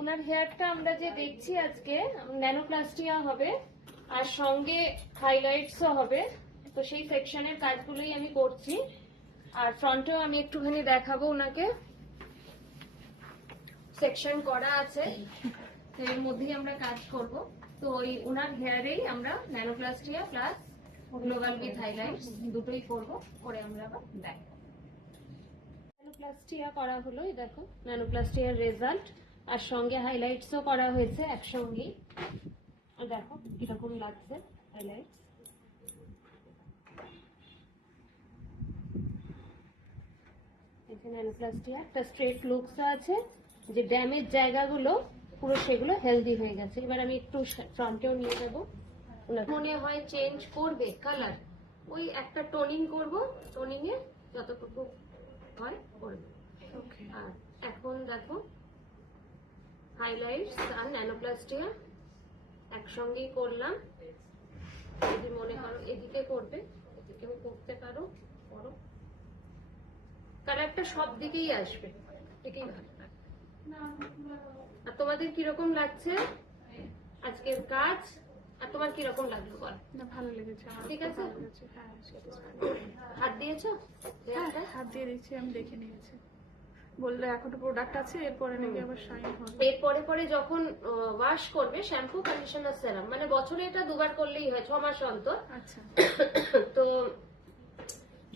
ওনার হেয়ারটা আমরা যে দেখছি আজকে ন্যানোপ্লাস্টিয়া হবে আর সঙ্গে হাইলাইটসও হবে, তো সেই সেকশনের কাজগুলোই আমি করছি। আর ফ্রন্টেও আমি একটুখানি দেখাবো ওনাকে, সেকশন করা আছে, এর মধ্যেই আমরা কাজ করব। তো ওই ওনার হেয়ারেই আমরা nanoplastia plus global with highlights দুটোই করব, করে আমরা আবার দেখাবো। ন্যানোপ্লাস্টিয়া করা হলো, এই দেখো ন্যানোপ্লাস্টিয়ার রেজাল্ট, আর সঙ্গে হাইলাইটসও করা হয়েছে একসঙ্গেই। দেখো কিরকম লাগছে হাইলাইটস। এখানে ন্যানোপ্লাস্টিয়া একটা স্ট্রেট লুকস আছে, যে ড্যামেজ জায়গাগুলো পুরো সেগুলো হেলদি হয়ে গেছে। এবার আমি একটু ফ্রন্টেও নিয়ে যাবো। মনে হয় চেঞ্জ করবে কালার, ওই একটা টোনিং করব, টোনিং এ যতটুকু হয় করবে। আর এখন দেখো হাইলাইটস আর ন্যানোপ্লাস্টিয়া একসঙ্গেই করলাম। যদি মনে করো এদিকে করবে, এদিকেও করতে পারো, করো। কালারটা সব দিকেই আসবে, এটাই ভালো লাগবে। আর তোমাদের কিরকম লাগছে আজকের কাজ? আর তোমার কিরকম লাগলো বল? না, ভালো লেগেছে আমার। ঠিক আছে, হ্যাঁ, হাত দিয়েছো? হাত দিয়ে দিচ্ছি, আমি দেখে নিয়েছি। বললে এখনো প্রোডাক্ট আছে, এরপরে নাকি আবার শাইন হবে। এরপরে পরে যখন ওয়াশ করবে শ্যাম্পু কন্ডিশনার সেরাম, মানে বছরে এটা দুবার করলেই হয়, 6 মাস অন্তর। আচ্ছা। তো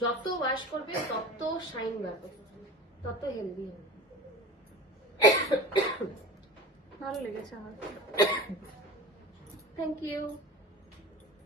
যত ওয়াশ করবে তত শাইন পাবে, তত হেলদি হবে। ভালো লেগেছে আমার। Thank you.